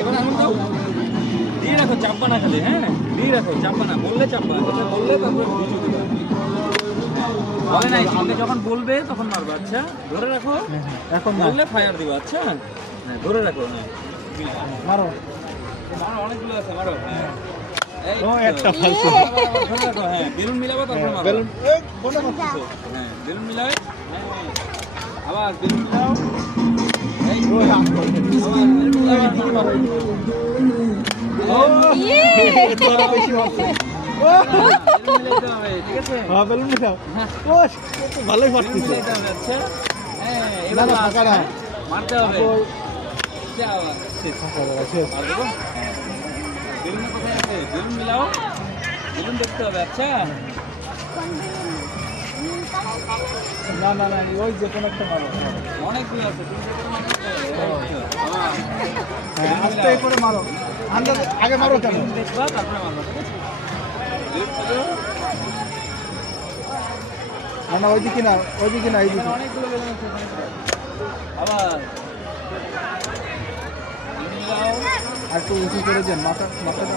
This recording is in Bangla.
এবার আঙুল দাও, দিয়ে রাখো, চাপবা না খালি, হ্যাঁ দিয়ে রাখো, চাপবা না, বললে চাপবা, এটা বললে তারপরে বিচু দিবা। বলে নাই তোমাকে যখন বলবে তখন মারবা, আচ্ছা ধরে রাখো, এখন বললে ফায়ার দিবা, আচ্ছা হ্যাঁ ধরে রাখো, হ্যাঁ মারো। মারো, অনেকগুলো আছে, মারো, হ্যাঁ এই ও তো। একটা ফালতু। ধরে রাখো, হ্যাঁ বেলুন মিলাবো তারপরে মারো, বেলুন কোনটা মারতেছো? হ্যাঁ বেলুন মিলাও, হ্যাঁ আবার বেলুন মিলাও, এই তো। ওই আবার বেলুন মিলাও, কি মারো? ও এটা আরো বেশি মারছে। ও বেলুন মিলাইতে হবে, ঠিক আছে? হ্যাঁ বেলুন মিশাও। ও তো ভালোই বেলুন ফাটতেছে। মিলাইতে হবে, আচ্ছা হ্যাঁ না এবার না লাস্ট, ফাঁকা না। হ্যাঁ? মারতে হবে, ওই আচ্ছা আবার শেষ। ফাঁকা জায়গা শেষ। আর দেবো, হ্যাঁ বেলুন কোথায় আছে, বেলুন মিলাও, বেলুন দেখতে হবে, আচ্ছা না না না ওই যে কোনো একটা মারো। অনেকগুলো আছে, তুমি যে কোনো মারতে হবে, এই তো, আবার হ্যাঁ আস্তে করে মারো। আন্দাজে আগে মারো কেন? বেলুন দেখবা তারপরে মারবা, ঠিক আছে? বেলুন খোঁজো। না না ওইদিকে না, ওইদিকে না, এইদিকে। অনেকগুলো বেলুন আছে, আবার বেলুন মিলাও। আর একটু উঁচু করে দেন মাথা মাথাটা।